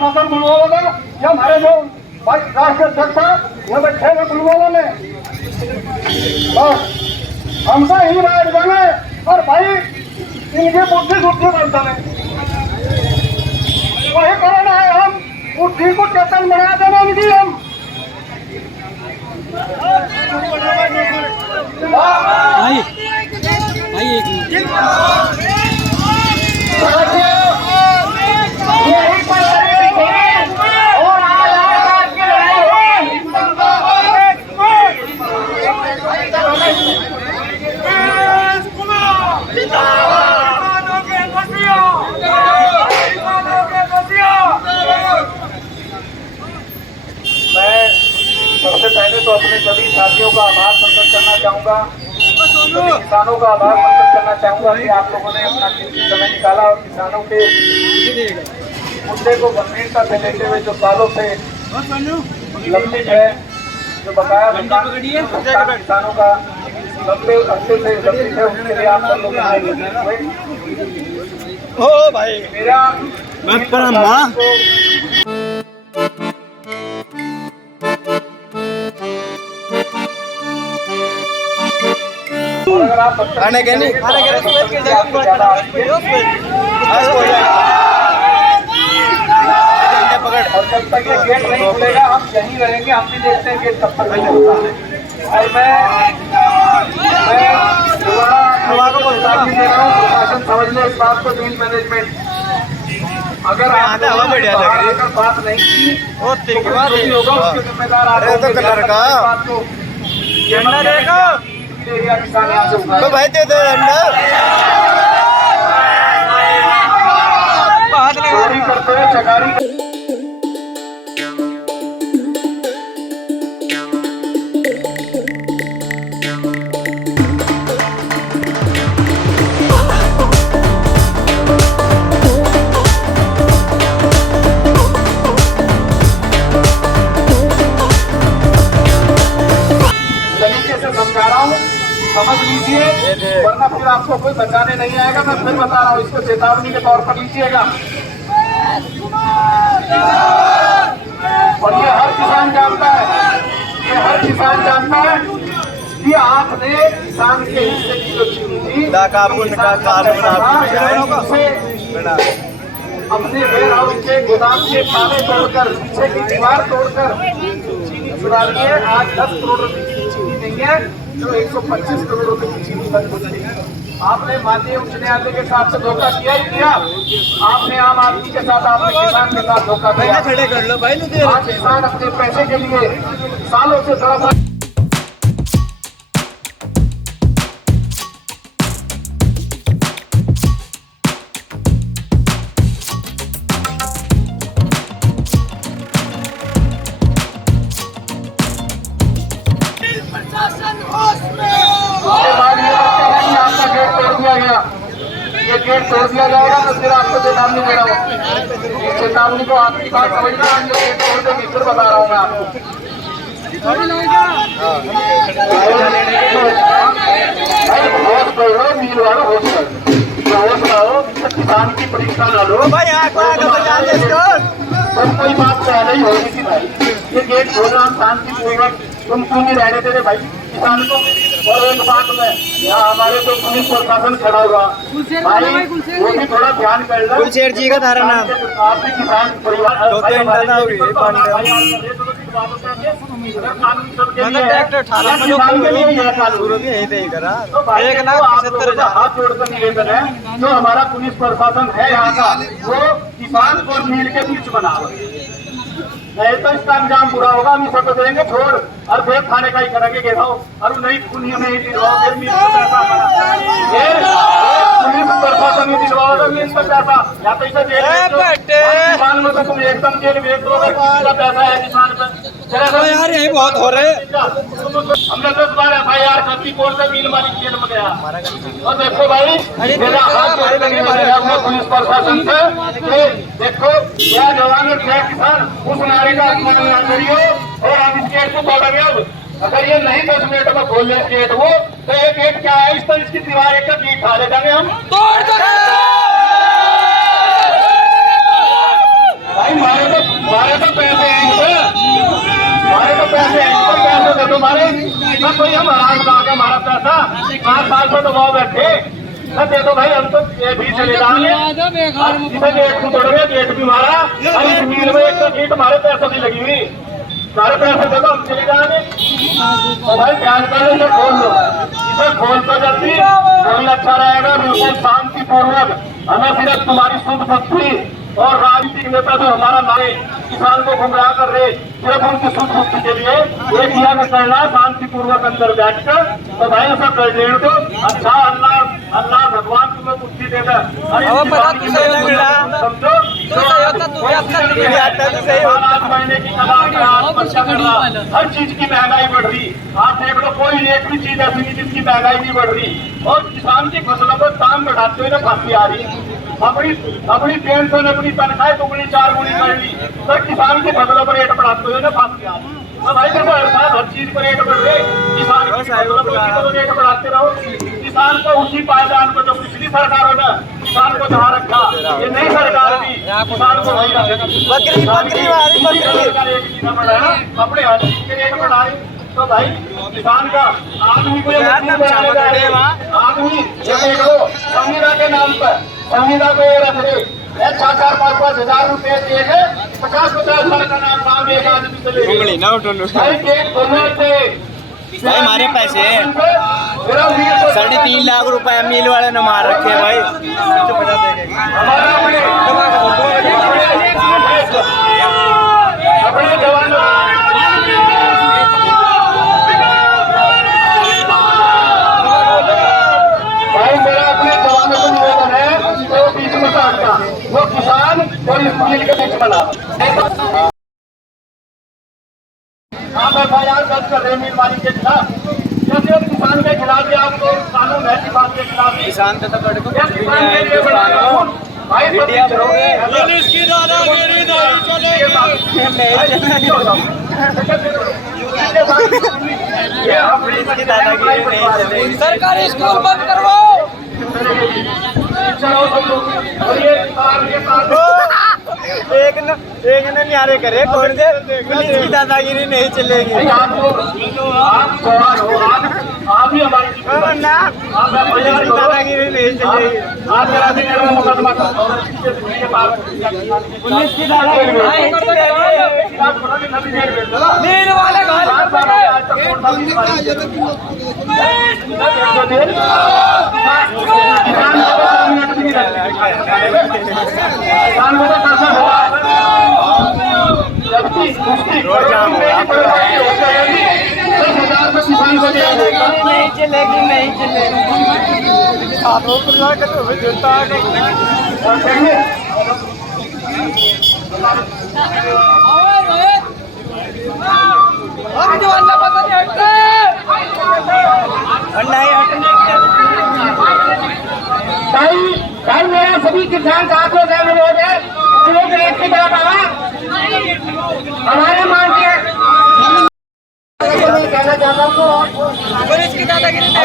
प्रशासन बुलवाओगे या हमारे जो भाई राष्ट्रीय अध्यक्ष है ये बैठे हुए बुलवाओ में बस हमसे ही बैठ जाने और भाई इनकी बुद्धि शुद्धि बनता है वही करना है। हम बुद्धि को चेतन बना देना इनकी हम सबसे पहले तो अपने सभी साथियों का आभार प्रकट करना चाहूँगा, सभी किसानों का आभार प्रकट करना चाहूँगा कि आप लोगों ने अपना कीमती समय निकाला और किसानों के मुद्दे को गंभीरता से लेते हुए जो सालों से लंबित है, जो बकाया किसानों का लंबे अरसे से लंबित है, उसके लिए आप सब लोग भाई मेरा अगर आप और जब तक ये गेट नहीं खुलेगा हम यहीं रहेंगे, हम भी देखते हैं गेट कब तक नहीं होता है। और मैं दोबारा दे रहा हूँ, प्रशासन समझ ले इस बात को, डील मैनेजमेंट अगर आपने बात नहीं की तो होगा उसके जिम्मेदार आप तो भाई दे दो चोरी करते हैं चकारी समझ लीजिए, वरना फिर आपको कोई बचाने नहीं आएगा। मैं फिर बता रहा हूँ, इसको चेतावनी के तौर पर लीजिएगा। और ये हर किसान जानता है, ये हर किसान जानता है कि आपने किसान के हिस्से की जो चीनी थी अपने वेयर हाउस के गोदाम के ताले तोड़कर, पीछे की दीवार तोड़कर चीनी चुरा ली है। आज 10 करोड़ रुपए की चीनी नहीं है जो 125 करोड़ रुपए की चीनी बंद हो जाएगी। आपने माननीय उच्च न्यायालय के साथ से धोखा किया ही किया, आपने आम आदमी के साथ, आपने किसान के साथ धोखा किया। खड़े कर लो भाई, आज किसान अपने पैसे के लिए सालों से तड़प ये गेट तोड़ दिया जाएगा तो फिर आपको चेतावनी दे रहा हूँ। चेतावनी को आपकी बात समझना, हम ये गेट तोड़ देंगे, फिर बता रहा हूँ मैं आपको। किसान की परीक्षा ना लो, तुम कोई बात पहले ही होगी थी भाई। ये गेट खोलना शांतिपूर्वक, तुम क्यों नहीं रहने दे रहे भाई किसान को। और एक बात में यहाँ हमारे तो पुलिस प्रशासन खड़ा हुआ भाई, वो भी थोड़ा ध्यान कर लो। गुलशेर जी का धारणा आपने किसान परिवार हाथ जोड़कर निवेदन है, जो हमारा पुलिस प्रशासन है यहाँ का, वो किसान और मील के बीच बना हुआ, नहीं तो इसका अंजाम बुरा होगा। हम इसे तो देंगे छोड़ और फिर खाने का ही करेंगे घेराव और नहीं पुण्य में ही दिलवाओ, फिर मील का पैसा पुलिस प्रशासन ही दिलवाओगा मील का पैसा, या तो इसे जेल किसान में तो तुम एकदम जेल भेज दो अगर पैसा है किसान पर। यार यही बहुत हो रहे, हमने 10 बार FIR करती, कौन सा मील मालिक जेल में गया। और देखो भाई मेरा हाथ पुलिस प्रशासन से, देखो क्या जवान और क्या किसान, उस नारी का अपमान ना करियो और आप इस गेट को तोड़ेंगे। अब अगर ये नहीं 10 मिनट में खोल ले गेट वो, तो ये गेट क्या है, इस तरह इसकी दीवार एक गेट खा ले जाएंगे हम भाई। मारे तो 5 साल से तो वहाँ बैठे न दे दो भाई, हम तो ये भी चले जाएंगे। इसे गेट को तोड़ गए, गेट भी मारा और इस मील में एक तो गेट हमारे पैसों की लगी हुई, सारे पैसे दे दो हम चले जाएंगे। तो भाई ध्यान करो, इसे खोल लो, इसे खोल तो जल्दी, वही अच्छा रहेगा। बिल्कुल शांतिपूर्वक, हमें सिर्फ तुम्हारी शुद्ध भक्ति और राजनीतिक नेता जो हमारा नारे किसान को गुमराह कर रहे, सिर्फ उनकी शुद्ध भक्ति के लिए ये किया में करना शांतिपूर्वक अंदर बैठकर। तो भाई ऐसा कर देने को अच्छा, अल्लाह भगवान तुम्हें बुद्धि देगा। समझो महीने की हर चीज की महंगाई बढ़ रही, आप देख लो कोई एक भी चीज ऐसी नहीं जिसकी महंगाई नहीं बढ़ रही, और किसान की फसलों पर दाम बढ़ाते हुए फांसी आ रही। अपनी पेंशन अपनी तनख्वाह 2 गुनी 4 गुनी कर ली, तो किसान की फसलों पर रेट बढ़ाते हुए फांसी आ रही। तो भाई देखो हर चीज पर रेट बढ़ रहे, किसान की फसलों पर रेट बढ़ाते रहो। किसान को उसी पायदान को जो पिछली सरकारों ने किसान को जहाँ रखा, ये नई सरकार भी किसान को वही रखेगा। अपने हर चीज के रेट बढ़ा रही। तो भाई किसान का आदमी को आदमी संविदा के नाम पर संविदा को ये रख रहे 4-4, 5-5 हजार रुपए दे के 50-50 साल का नाम एक आदमी से ले भाई हमारे पैसे 3.5 लाख रुपए मिल वाले ने मार रखे भाई। अपने जवानों वो किसान और इस मिल के बीच बना। आप एफआईआर दर्ज कर रहे मिल मालिक के खिलाफ, जैसे किसान के खिलाफ भी आपको कानून है, किसान के खिलाफ किसान का तो किसान के लिए बना कानून भाई सरकारी स्कूल बंद करवाओ। एक ने न्यारे करे कौन से पुलिस की दादागिरी नहीं चलेगी। आप ही हमारी दादागिरी नहीं चलेगी। पुलिस की दादागिरी नहीं चलेगी, नहीं चलेगी। भाई मेरा सभी किसान साथियों से अनुरोध है, लोग एक की तरफ आवा, हमारे मांग के कहना चाहता हूँ पुलिस की दादागिरी नहीं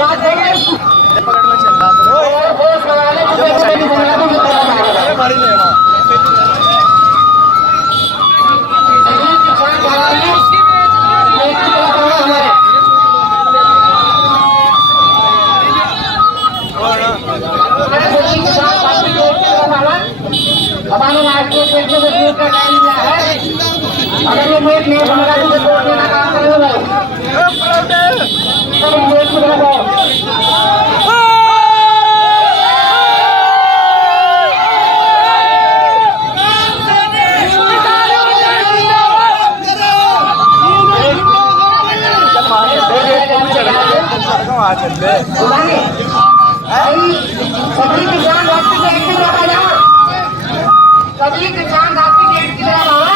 हमारे राष्ट्रीय का टाइम क्या है, अगर ये मेट नहीं बनेगा तो तोड़ देना काम करेगा सभी किसान राष्ट्रीय के एक तरफ आ जाओ, सभी किसान राष्ट्रीय के एक तरफ आवा।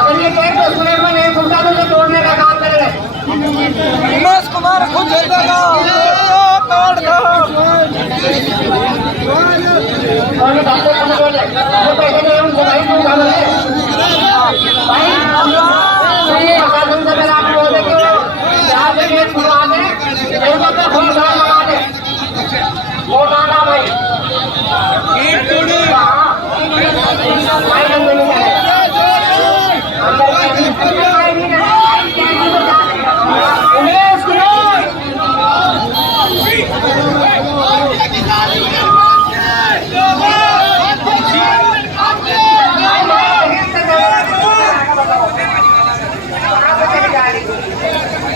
अगर ये गेट 10 मिनट में नहीं खुलता तो तोड़ने का काम करेंगे। उमेश कुमार खुद देगा तोड़ दो। पैसे नहीं उनसे भाई तू भाई प्रशासन से मेरा आप बोले कि यहाँ से गेट खुलवा दे, लगा दे वो गाना भाई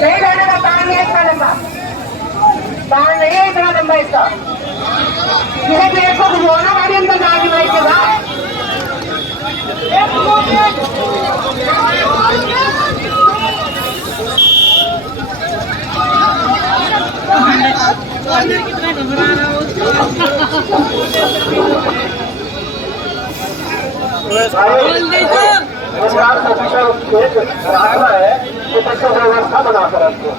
नहीं रहने का तार नहीं है इतना लंबा, तार नहीं है इतना लंबा इसका। धीरे धीरे को घुमाना गाड़ी अंदर जाएगी बाइक के साथ। कितना घबरा रहा हो व्यवस्था बनाकर रखो।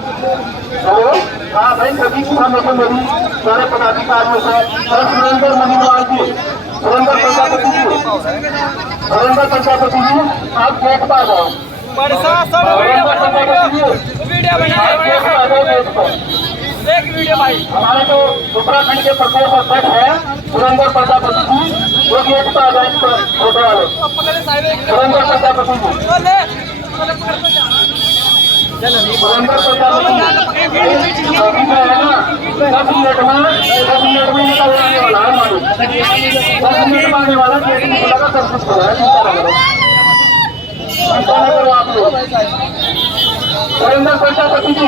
हाँ भाई, सभी किसान मेरी सारे पदाधिकारियों से सुरेंद्र मनीवाल जी, सुरेंद्र प्रजापति जी, सुरेंद्र प्रजापति जी, आप गेट पर आ जाओ। वीडियो भाई हमारे जो उत्तराखंड के प्रदेश अध्यक्ष है सुरेंद्र प्रजापति जी, वो गेट पर आ जाए फोटो वाले। सुरेंद्र प्रजापति जी, सुरेंद्र प्रजापति अभी जो है ना 10 मिनट में निकलने वाला है मालूम, 10 मिनट में आने वाला गेट नहीं लगा, सब कुछ हो रहा है। चिंता न करो आप लोग। सुरेंद्र प्रजापति जी,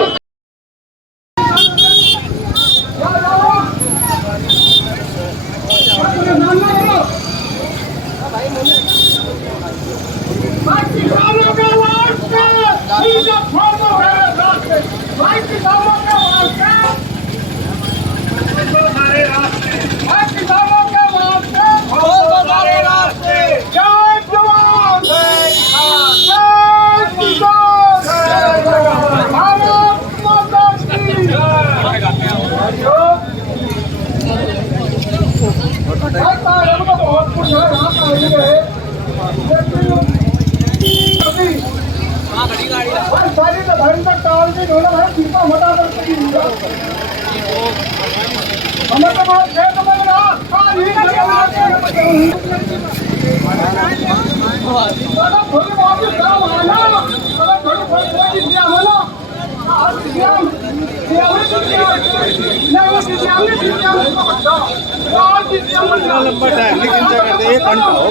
लंबा टाइम लेकिन क्या कहते हैं 1 घंटा हो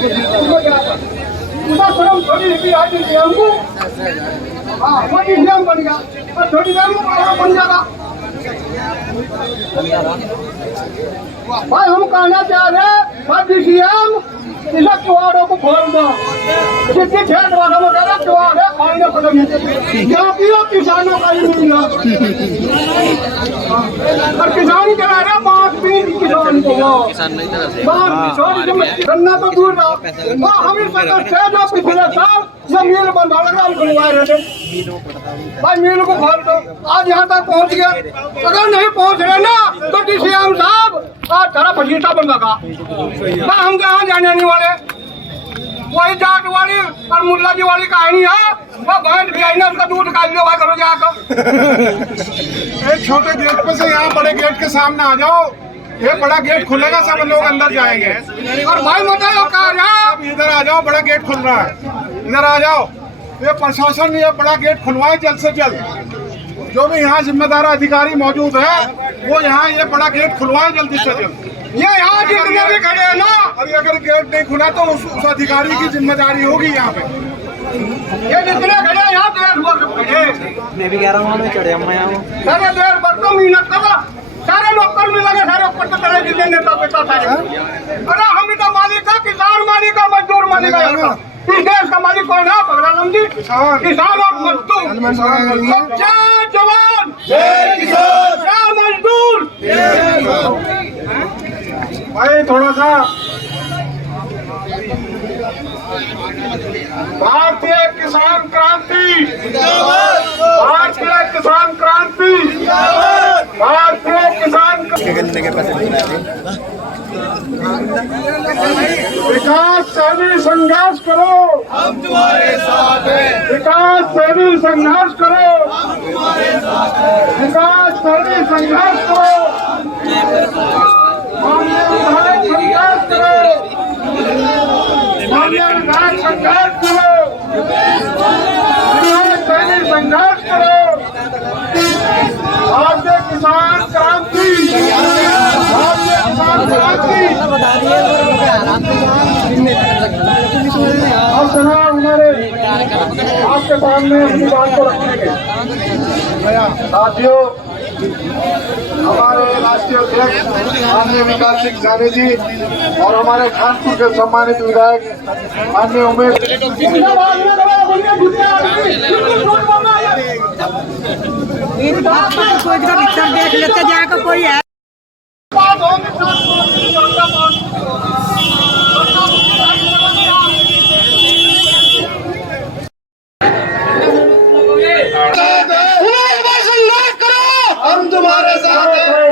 थोड़ी देर में बन जाएगा भाई। हम कहना चाह रहे भाई DCM इस चुहाड़ों को खोल दो, जितनी ठेठ वालों में कह चुहाड़ है खाने को क्योंकि वो किसानों का ही मिल रहा और किसान कह रहे 5 दिन किसान को गन्ना तो दूर रहा। हम इस जो पिछले साल जब मिल बंद हम खुलवाए रहे थे भाई, मिल को खोल दो। आज यहाँ तक पहुँच गया, अगर नहीं पहुँच रहे ना तो DCM साहब आज सारा फजीता बन लगा। हम कहाँ जाने नहीं वाले, वही जाट वाली और मुल्ला जी वाली कहानी है। वो भैंस भी आई ना, उसका दूध निकाल लो भाई, करो जाकर एक छोटे गेट पे से यहाँ बड़े गेट के सामने आ जाओ, ये बड़ा गेट खुलेगा, सब लोग अंदर जाएंगे। और भाई बताओ कहा आप इधर आ जाओ, बड़ा गेट खुल रहा है, इधर आ जाओ। ये प्रशासन ये बड़ा गेट खुलवाए जल्द से जल्द, जो भी यहाँ जिम्मेदार अधिकारी मौजूद है वो यहाँ ये बड़ा गेट खुलवाए जल्दी से जल्द। ये यहाँ जितने भी खड़े हैं ना, अभी अगर गेट नहीं खुला तो उस अधिकारी की जिम्मेदारी होगी यहाँ पे। ये जितने खड़े हैं यहाँ देर वक्त खड़े, मैं भी कह रहा हूँ मैं चढ़े सारे देर वक्त तो मेहनत करा, सारे नौकर में लगे, सारे ऊपर तो तरह जितने नेता बेटा सारे। अरे हम तो मालिक का, किसान मालिक का, मजदूर मालिक का, इस देश का मालिक कौन है? भगवान जी, किसान और मजदूर। जय जवान, जय किसान, जय मजदूर। भाई थोड़ा सा भारतीय किसान क्रांति, भारतीय किसान क्रांति, भारतीय किसान विकास सैनी संघर्ष करो, हम तुम्हारे साथ हैं। विकास सैनी संघर्ष करो, हम तुम्हारे साथ हैं। विकास सैनी संघर्ष करो, माननीय विधायक संघर्ष करो, माननीय विधायक संघर्ष करो, विधायक सैनी संघर्ष करो। भारतीय किसान क्रांति, भारतीय किसान क्रांति। आपके सामने अपनी बात को रखेंगे। साथियों, हमारे राष्ट्रीय अध्यक्ष माननीय विकास सिंह सानी जी और हमारे कानपुर के सम्मानित विधायक माननीय उमेश पिक्चर देख लेते जाकर कोई है। हम तुम्हारे साथ हैं।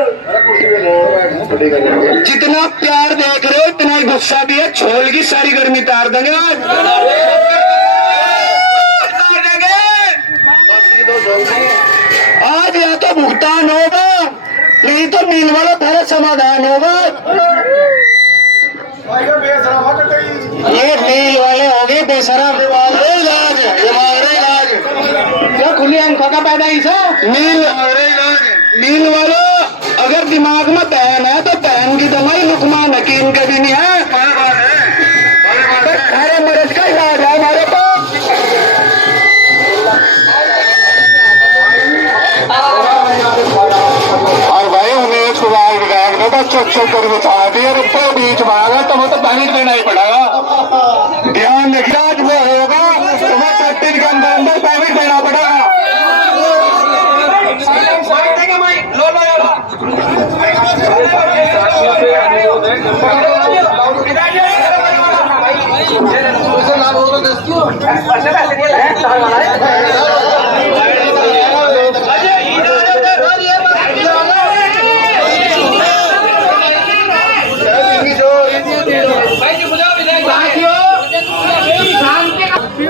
जितना प्यार देख रहे हो इतना ही गुस्सा भी है। छोल की सारी गर्मी तार देंगे आज या तो भुगतान होगा नहीं तो नील वाला थारा समाधान होगा। ये नील वाले हो गए बेशरम। इलाज क्या खुली अंकों का पैदा ही नील वाला अगर दिमाग में बहन है तो बहन की दवाई लुकमान हकीम के भी नहीं है। सारे मरीज का इलाज है हमारे पास। और भाई उन्हें सुधार विधायक ने तो चुप कर बिछा दिया। रुपये बीच भागा तो वो तो पैनिक देना ही पड़ेगा। ध्यान रखिए आज वो होगा तुम्हें 30 के अंदर पैनिक देना पड़ेगा।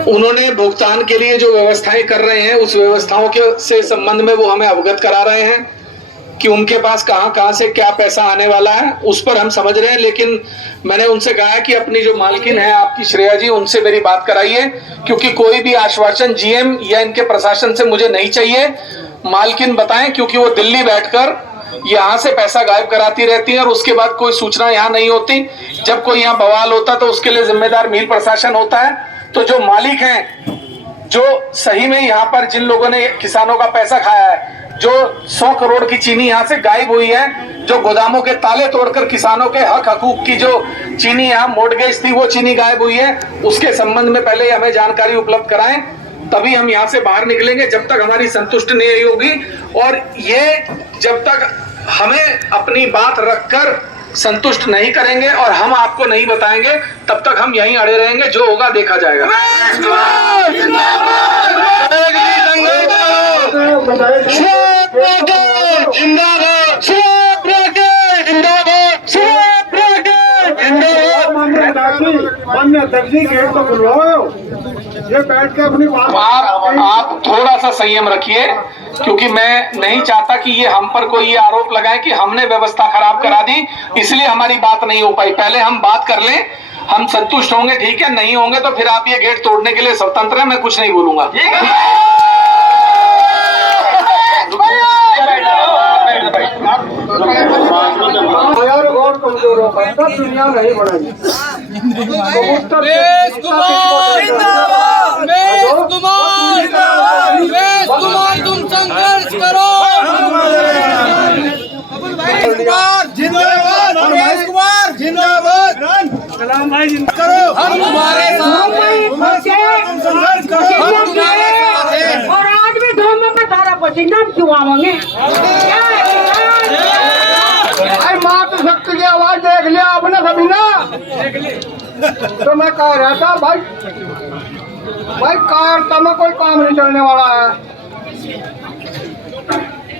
उन्होंने भुगतान के लिए जो व्यवस्थाएं कर रहे हैं उस व्यवस्थाओं के से संबंध में वो हमें अवगत करा रहे हैं कि उनके पास कहां से क्या पैसा आने वाला है उस पर हम समझ रहे हैं। लेकिन मैंने उनसे कहा है कि अपनी जो मालकिन है आपकी श्रेया जी उनसे मेरी बात कराइए, क्योंकि कोई भी आश्वासन जीएम या इनके प्रशासन से मुझे नहीं चाहिए। मालकिन बताएं, क्योंकि वो दिल्ली बैठकर यहाँ से पैसा गायब कराती रहती है और उसके बाद कोई सूचना यहाँ नहीं होती। जब कोई यहाँ बवाल होता तो उसके लिए जिम्मेदार मील प्रशासन होता है। तो जो मालिक हैं, जो सही में यहाँ पर जिन लोगों ने किसानों का पैसा खाया है, जो 100 करोड़ की चीनी यहाँ से गायब हुई है, जो गोदामों के ताले तोड़कर किसानों के हक हकूक की जो चीनी यहाँ मोर्टगेज थी वो चीनी गायब हुई है, उसके संबंध में पहले हमें जानकारी उपलब्ध कराएं, तभी हम यहाँ से बाहर निकलेंगे। जब तक हमारी संतुष्टि नहीं होगी और ये जब तक हमें अपनी बात रखकर संतुष्ट नहीं करेंगे और हम आपको नहीं बताएंगे तब तक हम यहीं अड़े रहेंगे। जो होगा देखा जाएगा। मान्य अध्यक्ष जी गेट तो खुलवाओ, ये बैठ के अपनी बात। आप थोड़ा सा संयम रखिए, क्योंकि मैं नहीं चाहता कि ये हम पर कोई ये आरोप लगाए कि हमने व्यवस्था खराब करा दी, इसलिए हमारी बात नहीं हो पाई। पहले हम बात कर लें, हम संतुष्ट होंगे ठीक है, नहीं होंगे तो फिर आप ये गेट तोड़ने के लिए स्वतंत्र है, मैं कुछ नहीं बोलूंगा। बहुत कमजोर हो पाए तब दुनिया नहीं बढ़ेगी। कुमार तुम संघर्ष करो। जिंदाबाद रमेश कुमार जिंदाबाद। सलाम भाई जिंदाबाद करो। हम तुम्हारे संघर्ष करो। और आज भी धोम में तारा पसीना क्यों आवेंगे? मातृशक्ति की आवाज देख लिया आपने सभी ना। तो मैं कह रहा था भाई कारता में कोई काम नहीं चलने वाला है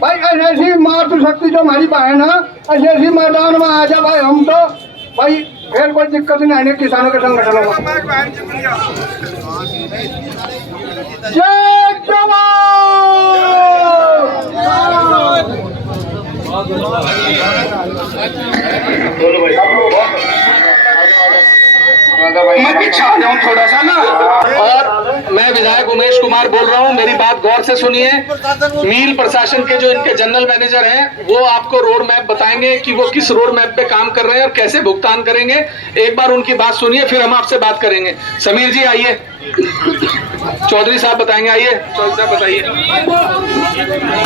भाई। ऐसी मातृशक्ति जो हमारी बहन है ऐसी मैदान में आ जा भाई। हम तो भाई फिर कोई दिक्कत नहीं है किसानों के संगठनों में। जय जवान। मैं पीछे आ जाऊं थोड़ा सा ना। और मैं विधायक उमेश कुमार बोल रहा हूं, मेरी बात गौर से सुनिए। मील प्रशासन के जो इनके जनरल मैनेजर हैं वो आपको रोड मैप बताएंगे कि वो किस रोड मैप पे काम कर रहे हैं और कैसे भुगतान करेंगे। एक बार उनकी बात सुनिए, फिर हम आपसे बात करेंगे। समीर जी आइए। चौधरी साहब बताएंगे, आइए चौधरी साहब बताइए।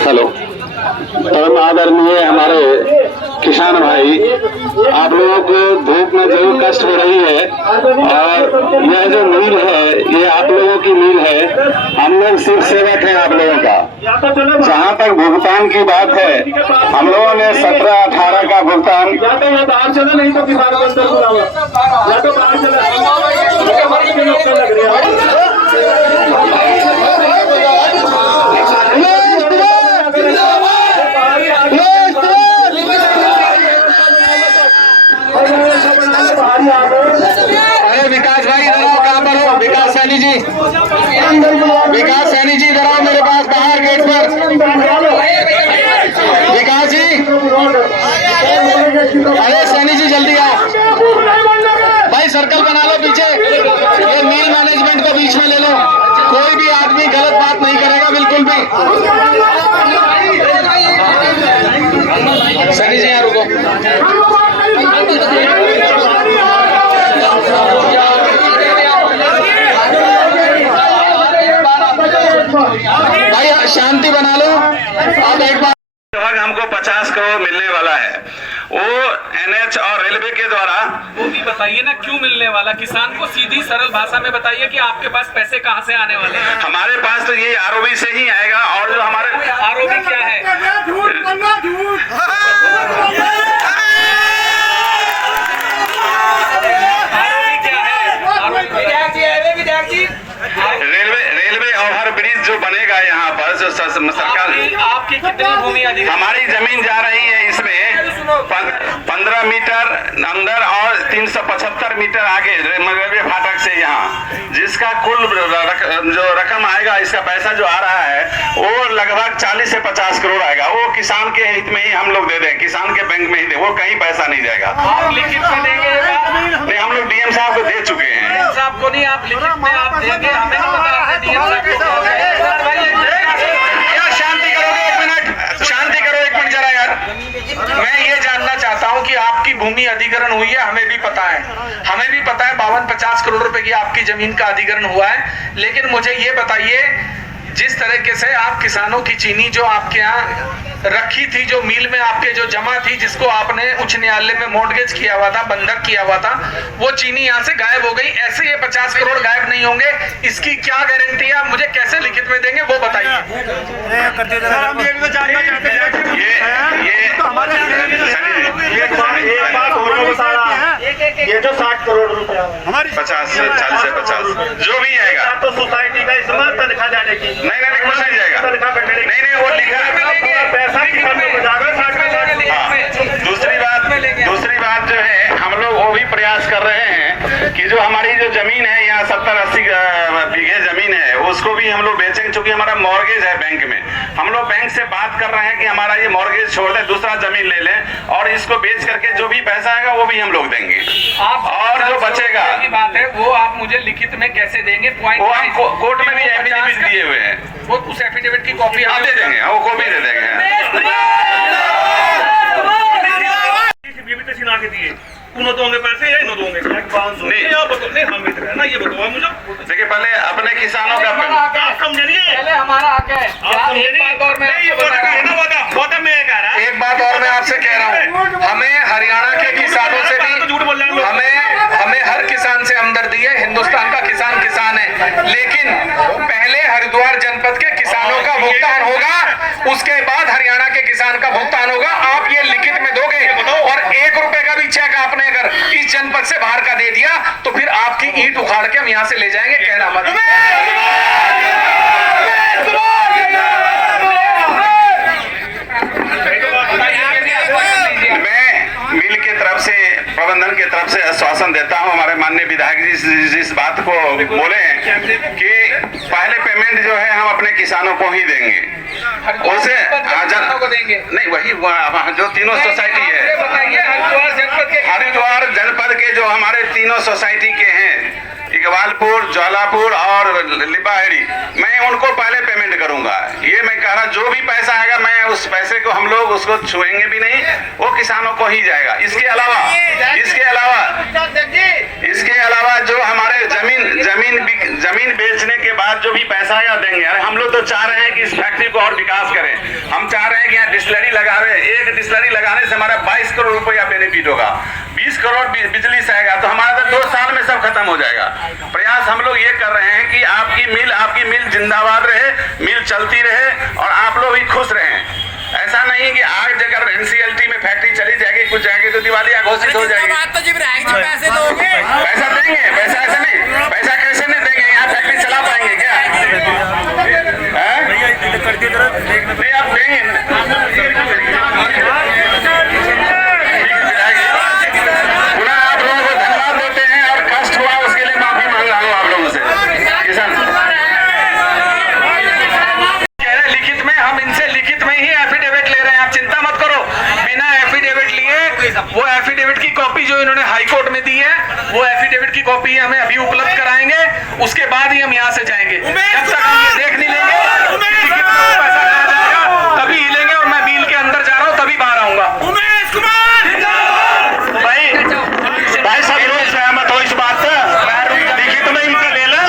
हेलो, परम आदरणीय हमारे किसान भाई, आप लोगों को धूप में जरूर कष्ट हो रही है और यह जो मील है ये आप लोगों की मील है। हम लोग सिर्फ सेवक हैं आप लोगों का। जहाँ तक भुगतान की बात है, हम लोगों ने 17-18 का भुगतान बाहर चले, नहीं तो किसान बंदर बुलावा, या तो बाहर अरे विकास भाई इधर आओ, कहाँ पर हो? विकास सैनी जी, विकास सैनी जी इधर आओ मेरे पास बाहर गेट पर। विकास जी, अरे सैनी जी जल्दी आओ भाई, सर्कल बना लो पीछे, ये मील मैनेजमेंट को बीच में ले लो, कोई भी आदमी गलत बात नहीं करेगा बिल्कुल भी। सैनी जी यहाँ रुको। भाई शांति बना लो। अब एक बार हमको 50 करोड़ मिलने वाला है, वो NH और रेलवे के द्वारा। वो भी बताइए ना क्यों मिलने वाला, किसान को सीधी सरल भाषा में बताइए कि आपके पास पैसे कहाँ से आने वाले हैं। हमारे पास तो ये ROB से ही आएगा, और जो हमारे ROB क्या है? रेलवे ओवर ब्रिज जो बनेगा यहाँ पर, जो सरकार आपकी कितनी भूमि अधिक? हमारी जमीन जा रही है इसमें 15 मीटर अंदर और 375 मीटर आगे रेलवे फाटक से यहाँ, जिसका कुल जो रकम आएगा, इसका पैसा जो आ रहा है वो लगभग 40 से 50 करोड़ आएगा। वो किसान के हित में ही हम लोग दे दें, किसान के बैंक में ही दे, वो कहीं पैसा नहीं जाएगा। आप लिखित में देंगे? नहीं, हम लोग DM साहब को दे चुके हैं। DM साहब को नहीं, आप लिखित में आप देंगे, हमें नहीं पता। DM साहब को शांति करोगे? एक मिनट शांति करो, एक मिनट जरा यार। मैं ये जानना चाहता हूँ कि आपकी भूमि अधिग्रहण हुई है, हमें भी पता है, 52-50 करोड़ रुपए की आपकी जमीन का अधिग्रहण हुआ है, लेकिन मुझे ये बताइए, जिस तरीके से आप किसानों की चीनी जो आपके यहाँ रखी थी, जो मिल में आपके जो जमा थी, जिसको आपने उच्च न्यायालय में मॉर्गेज किया हुआ था, बंधक किया हुआ था, वो चीनी यहाँ से गायब हो गई। ऐसे ये 50 करोड़ गायब नहीं होंगे, इसकी क्या गारंटी है? आप मुझे कैसे लिखित में देंगे वो बताइए। ये जो 60 करोड़ रुपया हमारी 50 से 40 से 50 जो भी आएगा तो सोसाइटी का इसमें तनख्वाह जाने की नहीं कुछ नहीं जाएगा। नहीं वो लिखा पैसा दूसरी बात जो है, हम लोग वो भी प्रयास कर रहे हैं कि जो हमारी जो जमीन है यहाँ 70-80 बीघे जमीन है, उसको भी हम लोग बेचेंगे, क्योंकि हमारा मॉर्गेज है बैंक में। हम लोग बैंक से बात कर रहे हैं कि हमारा ये मॉर्गेज छोड़ दें, दूसरा जमीन ले लें, और इसको बेच करके जो भी पैसा आएगा वो भी हम लोग देंगे। और जो बचेगा की बात है वो आप मुझे लिखित में कैसे देंगे? वो हम कोर्ट में भी एफिडेविट दिए हुए हैं, वो उस एफिडेविट की कॉपी हम दे देंगे, वो कॉपी दे देंगे। देखिए पहले अपने किसानों का पहले हमारा हक है। एक बात और मैं आपसे कह रहा हूँ, हमें हरियाणा के किसानों से भी हमें हर किसान से हमदर्दी है। हिंदुस्तान का किसान है, लेकिन पहले हरिद्वार जनपद के किसानों का भुगतान होगा, उसके बाद हरियाणा के किसान का भुगतान होगा। आप ये लिखित में दोगे, और 1 रुपए का भी चेक आपने अगर इस जनपद से बाहर का दे दिया तो फिर आपकी ईंट उखाड़ के हम यहाँ से ले जाएंगे, कहना मत। प्रबंधन की तरफ से आश्वासन देता हूं, हमारे माननीय विधायक जी इस बात को बोले हैं कि पहले पेमेंट जो है हम अपने किसानों को ही देंगे, उसे देंगे नहीं, वही जो तीनों सोसाइटी है, हरिद्वार जनपद के जो हमारे तीनों सोसाइटी के हैं, इकबालपुर, ज्वालापुर और लिबाहेड़ी, मैं उनको पहले पेमेंट करूंगा। ये मैं कह रहा, जो भी पैसा आएगा मैं उस पैसे को हम लोग उसको छुएंगे भी नहीं, वो किसानों को ही जाएगा। इसके अलावा जो हमारे जमीन बेचने के बाद जो भी चाह रहे हैं कि इस फैक्ट्री को और विकास करें। हम चाह रहे हैं कि यहाँ डिस्टिलरी लगावे, एक डिस्टिलरी लगाने से हमारा 22 करोड़ रुपया बेनिफिट होगा, 20 करोड़ बिजली से आएगा, तो हमारा तो 2 साल में सब खत्म हो जाएगा। प्रयास हम लोग ये कर रहे हैं कि आपकी मिल जिंदाबाद रहे, मिल चलती रहे और आप लोग भी खुश रहें। ऐसा नहीं कि आज अगर NCLT में फैक्ट्री चली जाएगी, कुछ जाएगी तो दिवाली घोषित हो जाएगी। पैसे दोगे? पैसा देंगे, पैसा ऐसा नहीं, पैसा कैसे नहीं देंगे? यहाँ फैक्ट्री चला पाएंगे क्या? नहीं, आप देंगे। पुनः आप लोगों को धन्यवाद देते हैं और कष्ट हुआ उसके लिए माफी मांग रहा हूँ आप लोगों से। किसान लिखित में, हम इनसे लिखित में ही एफिडेविट ले रहे हैं, आप चिंता मत करो। बिना एफिडेविट लिए वो एफिडेविट की कॉपी जो इन्होंने हाई कोर्ट में दी है, वो एफिडेविट की कॉपी हमें अभी उपलब्ध कराएंगे, उसके बाद ही हम यहाँ से जाएंगे। जब तक हम ये देख नहीं लेंगे पैसा कहा जाएगा तभी हिलेंगे, और मैं मील के अंदर जा रहा हूँ तभी बाहर आऊंगा। भाई सब लोग सहमत हो इस बात से? लिखित में इनसे ले लो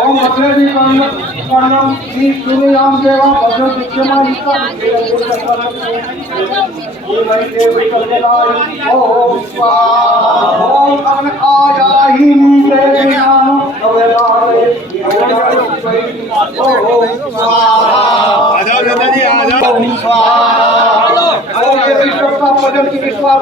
ओम अग्रेणी कर्णम सूर्याम देवा भद्र विद्यमानिका ओम स्वाहा ओम अग्नि आयाहि देवाम अवलारे ओम स्वाहा आ जाओ नेताजी आ जाओ। ओम स्वाहा ओम विष्णु का भजन की विश्वास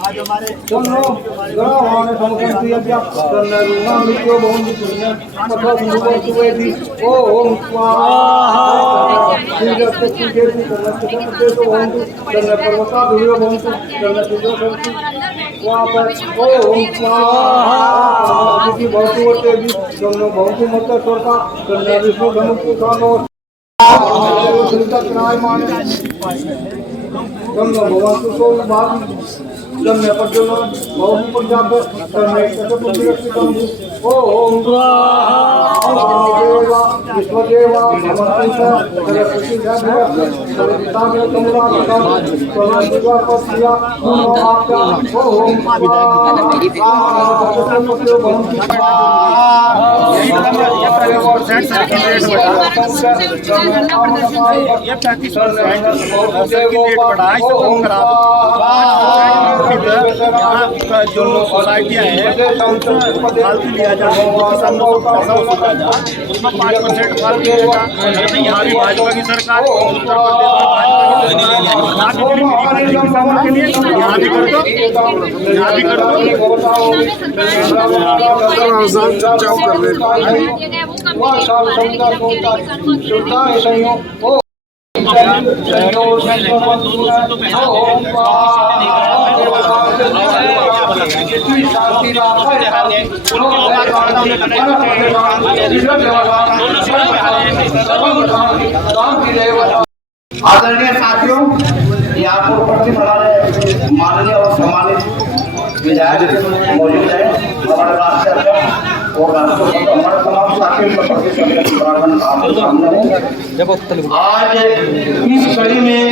आज हमारे जन्म पर्जन्य बहुत पर्याप्त करने के प्रतिरक्षित ओम देवा विश्वदेवा समर्पित सरस्वती जागृत सर्वपिता में कमला प्रदान प्रणाम दिवा पत्रिया नमो आपका ओम जो सोसाइटियाँ हैं फालतू लिया जाए, किसानों को पैसा वसूला जाए, उसमें 5% फालतू लिया जाए। यहाँ भी भाजपा की सरकार, उत्तर प्रदेश में किसानों के लिए यहाँ भी कर दो, यहाँ भी कर दो। आदरणीय साथियों, यहाँ पर उपस्थित हमारे माननीय और सम्मानित विधायक मौजूद है, हमारे राष्ट्रीय और हमारे तमाम साथियों को आपके सामने आज इस कड़ी में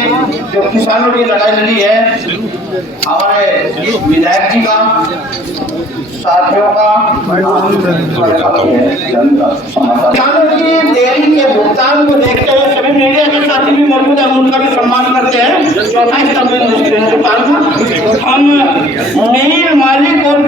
जो किसानों की लड़ाई लड़ी है, हमारे विधायक जी का, साथियों का, किसानों की देरी के भुगतान को देखते हुए सभी मीडिया के साथी भी मौजूद है, उनका भी सम्मान करते हैं। 24 हम मीर मालिक और